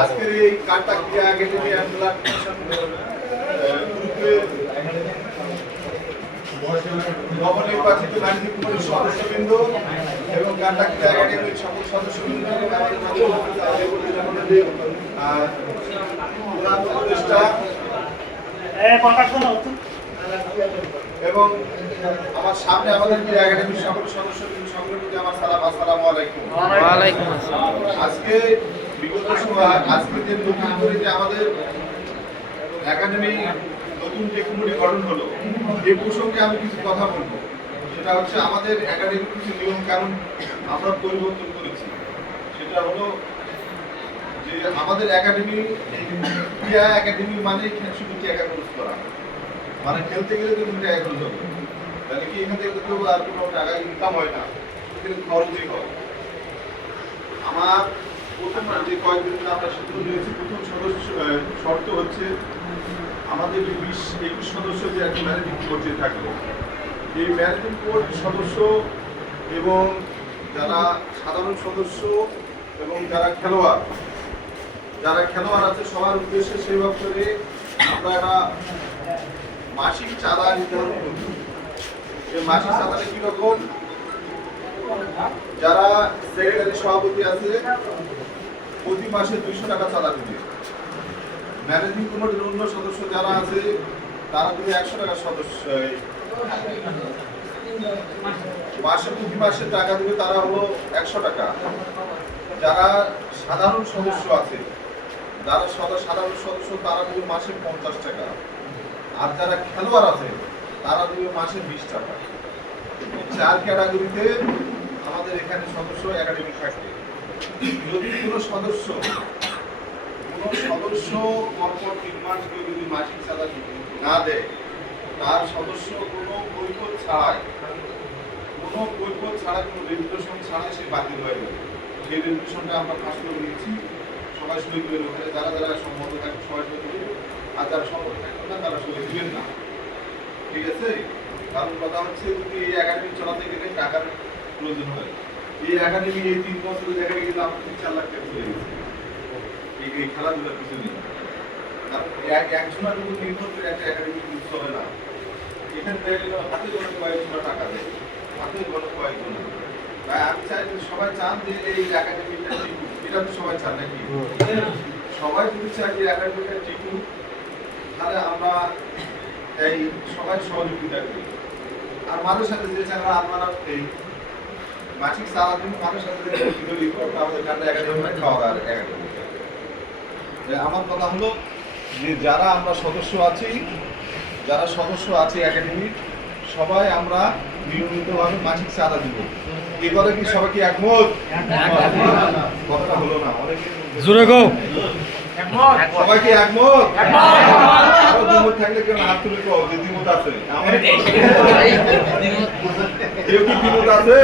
আজকের এই কাটাকিয়া academy and blood গ্রুপের নবনির্বাচিত ম্যানেজিং কমিটির সদস্যবৃন্দ এবং কাটাকিয়া একাডেমির সকল সদস্যবৃন্দ এবং আমাদের প্রধান উপদেষ্টা এবং আমার সামনে আমাদের একাডেমির সকল সদস্যবৃন্দ সংগ্রহ আমার সালাম, আসসালামু আলাইকুম। ওয়ালাইকুম আসসালাম। আজকে বিগত সময় আজকে যে নতুন করে যে আমাদের একাডেমি নতুন যে কমিটি গঠন হলো এই প্রসঙ্গে আমি কিছু কথা বলবো। সেটা হচ্ছে আমাদের একাডেমির কিছু নিয়ম কানুন আমরা পরিবর্তন করেছি। সেটা হলো যে আমাদের একাডেমি ক্রীড়া একাডেমি মানে শুধু টাকা খরচ করা, মানে খেলতে গেলে তো তুমি টাকা খরচ হবে, তাহলে কি এখান থেকে কেউ আর কোনো টাকা ইনকাম হয় না, কিন্তু খরচই হয়। আমার প্রথম যে কয়েকদিন আমরা সিদ্ধান্ত নিয়েছি, প্রথম শর্ত হচ্ছে আমাদের 20-21 সদস্য যে একটা ম্যানেজিং বোর্ডে থাকবে, এই ম্যানেজিং বোর্ড সদস্য এবং যারা সাধারণ সদস্য এবং যারা খেলোয়াড় আছে সবার উদ্দেশ্যে সেই বছরে আমরা একটা মাসিক চাঁদা নির্ধারণ করি। এই মাসিক চাঁদাটা কিরকম? যারা সেক্রেটারি সভাপতি আছে প্রতি মাসে 200 টাকা চাঁদা দিবে। ম্যানেজিং কমিটির অন্য সদস্য যারা আছে তারা দিবে 100 টাকা সদস্য, মাসে প্রতি মাসে টাকা দিবে তারা হলো 100 টাকা। যারা সাধারণ সদস্য আছে, সাধারণ সদস্য তারা দিবে মাসে 50 টাকা। আর যারা খেলোয়াড় আছে তারা দিবে মাসে 20 টাকা। 4 ক্যাটাগরিতে আমাদের এখানে সদস্য একাডেমি থাকে। যদি কোনো সদস্য পরপর 3 মাস যদি মাসিক চাঁদা না দেয়, তার সদস্য কোনো কৈফিয়ত ছাড়াই কোনো রেজুলেশন ছাড়াই সে বাতিল হয়ে যাবে। সেই রেজুলেশনটা আমরা ফাঁস করে নিচ্ছি, সবাই সই করে ওখানে যারা সম্মত থাকে সবাই সই করবে, আর যারা সম্মত থাকবে না তারা সই দিবেন না। ঠিক আছে? কারণ কথা হচ্ছে যদি এই একাডেমি চালাতে গেলে টাকার প্রয়োজন হয়। এই একাডেমি এই 3 বছরে দেখা গেলে আমার 4 লাখ টাকা চলে গেছে এই খেলাধুলার পিছনে। কারণ একজনের উপর নির্ভর করে একটা একাডেমি চলে না। এখানে দেখা গেল হাতে গোনা কয়েকজন টাকা দেয়, হাতে গোনা কয়েকজন। তাই আমি চাই সবাই চান যে এই একাডেমিটা টিকুক, এটা তো সবাই চান নাকি? সবাই যদি চাই যে একাডেমিটা টিকুক, তাহলে আমরা এই সবাই সহযোগিতা করি। আর মানুষের সাথে যে চাই আপনারা এই মাসিক চাঁদা দিন, মানুষের সাথে আমাদের কাছে একাডেমি খাওয়া দাওয়ার একাডেমি। আমার কথা হলো যে যারা আমরা সদস্য আছি একাডেমির, সবাই আমরা নিয়মিতভাবে মাসিক চাঁদা দিব। এই কথা কি সবাই কি একমত? কথাটা হলো না, অনেকে জোরে গো সবাই কি একমত? আরো দ্বিমত থাকলে কেউ হাত তুলে কও যে দ্বিমত আছে। কেউ কি দ্বিমত আছে?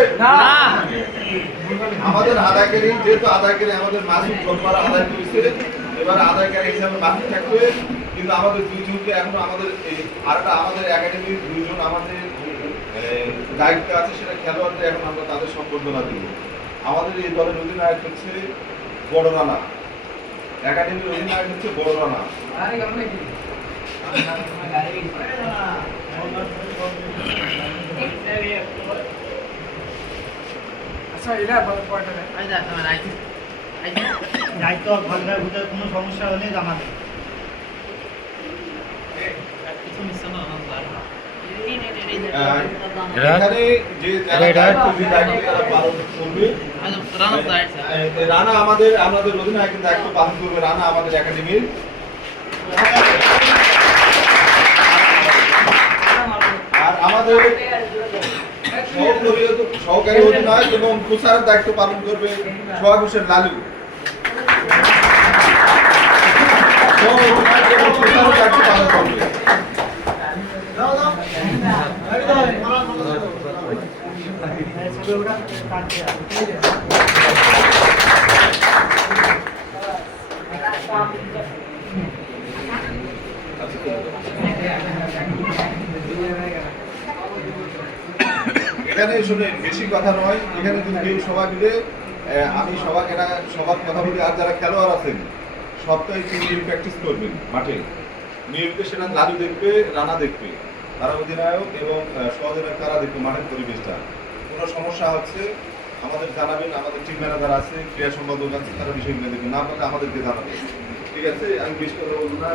আমাদের আদায়কারী, যেহেতু আদায়কারী আমাদের মাসিক গতবার আদায় করেছে, এবার আদায়কারী হিসাবে বাকি থাকবে। কিন্তু আমাদের 2 জনকে এখনো আমাদের আমাদের একাডেমির 2 জন আমাদের দায়িত্ব আছে, সেটা খেলোয়াড়দের এখন আমরা তাদের সম্বর্ধনা দিব। আমাদের এই দলের অধিনায়ক হচ্ছে বড় রানা, একাডেমির অধিনায়ক হচ্ছে বড় রানা। আচ্ছা, এটা দায়িত্ব ভাঙার ভিতরে কোনো সমস্যা হলে জানাবেন। এখানে যে পালন করবে রানা, আমাদের অধিনায়কের দায়িত্ব পালন করবে রানা আমাদের একাডেমির। আর আমাদের সহকারী অধিনায়ক এবং প্রচারের দায়িত্ব পালন করবে সোহাগ হোসেন লালু। প্রচারের দায়িত্ব পালন করবে। এখানে শুনে বেশি কথা নয়, এখানে যদি কেউ সবাই মিলে আমি সবার কথা বলি, আর যারা খেলোয়াড় আছেন সপ্তাহে 3 দিন প্র্যাকটিস করবেন মাঠে নিয়মিত, সেটা লালু দেখবে, রানা দেখবে, তারা অধিনায়ক এবং সহ-অধিনায়ক তারা দেখবে মাঠের পরিবেশটা। কোনো সমস্যা হচ্ছে আমাদের জানাবেন, আমাদের টিম ম্যানেজার আছে, ক্রীড়া সম্পাদক আছে, তারা বিষয়গুলো দেখবেন, না পারলে আমাদেরকে জানাবেন। ঠিক আছে, আমি বেশ কথা বলবো না।